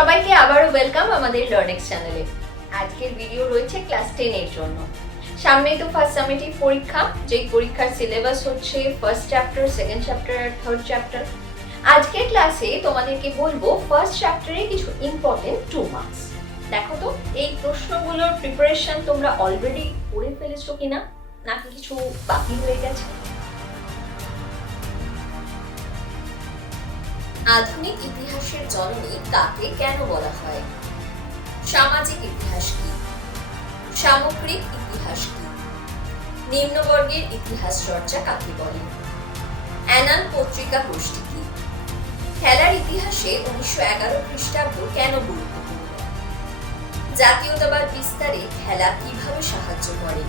সবাইকে আবারও ওয়েলকাম আমাদের লার্নেক্স চ্যানেলে। আজকের ভিডিও রয়েছে ক্লাস 10 এর জন্য। সামনেই তো ফার্স্ট সামেটিভ পরীক্ষা, যেই পরীক্ষার সিলেবাস হচ্ছে ফার্স্ট চ্যাপ্টার, সেকেন্ড চ্যাপ্টার আর থার্ড চ্যাপ্টার। আজকের ক্লাসে তোমাদেরকে বলবো ফার্স্ট চ্যাপ্টারে কিছু ইম্পর্টেন্ট 2 মার্কস। দেখো তো এই প্রশ্নগুলোর প্রিপারেশন তোমরা অলরেডি করে ফেলেছো কিনা, নাকি কিছু বাকি হয়ে গেছে। আধুনিক ইতিহাসের জননী কাকে কেন বলা হয়? সামাজিক ইতিহাস কি? সামগ্রিক ইতিহাস কি? নিম্নবর্গের ইতিহাস চর্চা কাকে বলে? অ্যানাল পত্রিকা গোষ্ঠী কি? খেলার ইতিহাসে 1911 খ্রিস্টাব্দ কেন গুরুত্বপূর্ণ? জাতীয়তাবাদ বিস্তারে খেলা কিভাবে সাহায্য করে?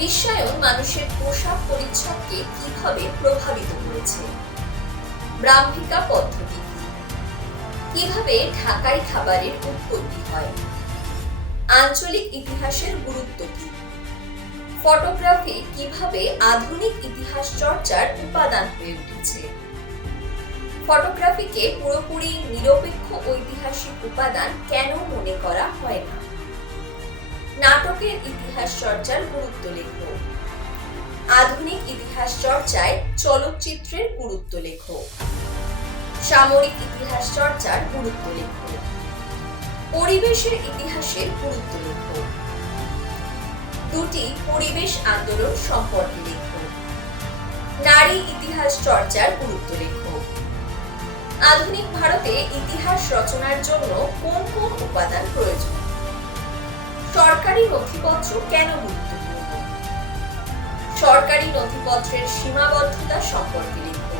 বিশ্বায়ন মানুষের পোশাক পরিচ্ছদকে কিভাবে প্রভাবিত করেছে? ব্রাহ্মিকা পদ্ধতি কি? কিভাবে ঢাকাই খাবারের উৎপত্তি হয়? আঞ্চলিক ইতিহাসের গুরুত্ব কি? ফটোগ্রাফি কিভাবে আধুনিক ইতিহাস চর্চার উপাদান হয়ে উঠেছে? ফটোগ্রাফিকে পুরোপুরি নিরপেক্ষ ঐতিহাসিক উপাদান কেন মনে করা হয় না? নাটকের ইতিহাস চর্চার গুরুত্ব লেখো। আধুনিক ইতিহাস চর্চায় চলচ্চিত্রের গুরুত্ব লেখো। সামরিক ইতিহাস চর্চার গুরুত্ব লেখো। পরিবেশের ইতিহাসের গুরুত্ব লেখো। দুটি পরিবেশ আন্দোলন সম্পর্কে লেখো। নারী ইতিহাস চর্চার গুরুত্ব লেখো। আধুনিক ভারতে ইতিহাস রচনার জন্য কোন কোন উপাদান প্রয়োজন? সরকারি নথিপত্র কেন গুরুত্বপূর্ণ? সরকারি নথিপত্রের সীমাবদ্ধতা সম্পর্কে লেখো।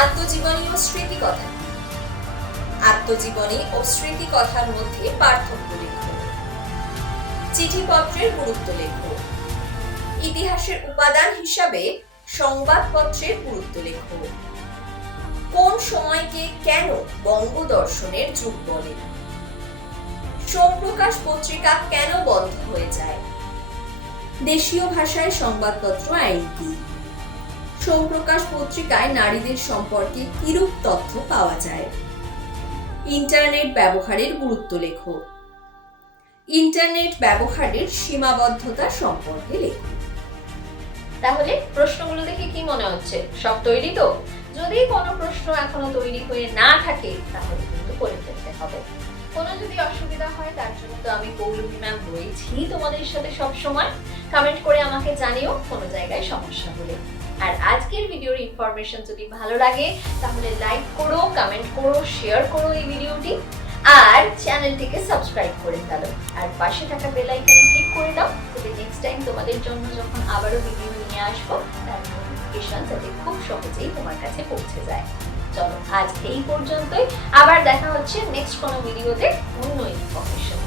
আত্মজীবনী ও স্মৃতিকথা কি? আত্মজীবনী ও স্মৃতিকথার মধ্যে পার্থক্য লেখো। চিঠিপত্রের গুরুত্ব লেখো। ইতিহাসের উপাদান হিসাবে সংবাদপত্রের গুরুত্ব লেখো। কোন সময়কে কেন বঙ্গদর্শনের যুগ বলে? সোমপ্রকাশ পত্রিকা কেন বন্ধ হয়ে যায়? দেশীয় ভাষায় সংবাদপত্র আইন কি? সোমপ্রকাশ পত্রিকায় নারীদের সম্পর্কে কিরূপ তথ্য পাওয়া যায়? ইন্টারনেট ব্যবহারের গুরুত্ব লেখো। ইন্টারনেট ব্যবহারের সীমাবদ্ধতা সম্পর্কে লেখো। তাহলে প্রশ্নগুলো দেখে কি মনে হচ্ছে, সব তৈরি তো? যদি কোনো প্রশ্ন এখনো তৈরি হয়ে না থাকে তাহলে কিন্তু করে ফেলতে হবে। কোনো যদি অসুবিধা হয় তার জন্য তো আমি পৌলমী ম্যাম রয়েছি তোমাদের সাথে সব সময়। কমেন্ট করে আমাকে জানিও কোনো জায়গায় সমস্যা হলে। আর আজকের ভিডিওর ইনফরমেশন যদি ভালো লাগে তাহলে লাইক করো, কমেন্ট করো, শেয়ার করো এই ভিডিওটি, আর চ্যানেলটিকে সাবস্ক্রাইব করে ফেলো। আর পাশে থাকা বেল আইকনে ক্লিক করে দাও যাতে নেক্সট টাইম তোমাদের জন্য যখন আবারও ভিডিও নিয়ে আসবো তার নোটিফিকেশন যাতে খুব সহজেই তোমার কাছে পৌঁছে যায়। চলো আজ এই পর্যন্তই, আবার দেখা হচ্ছে নেক্সট কোনো ভিডিওতে অন্য ইনফরমেশন।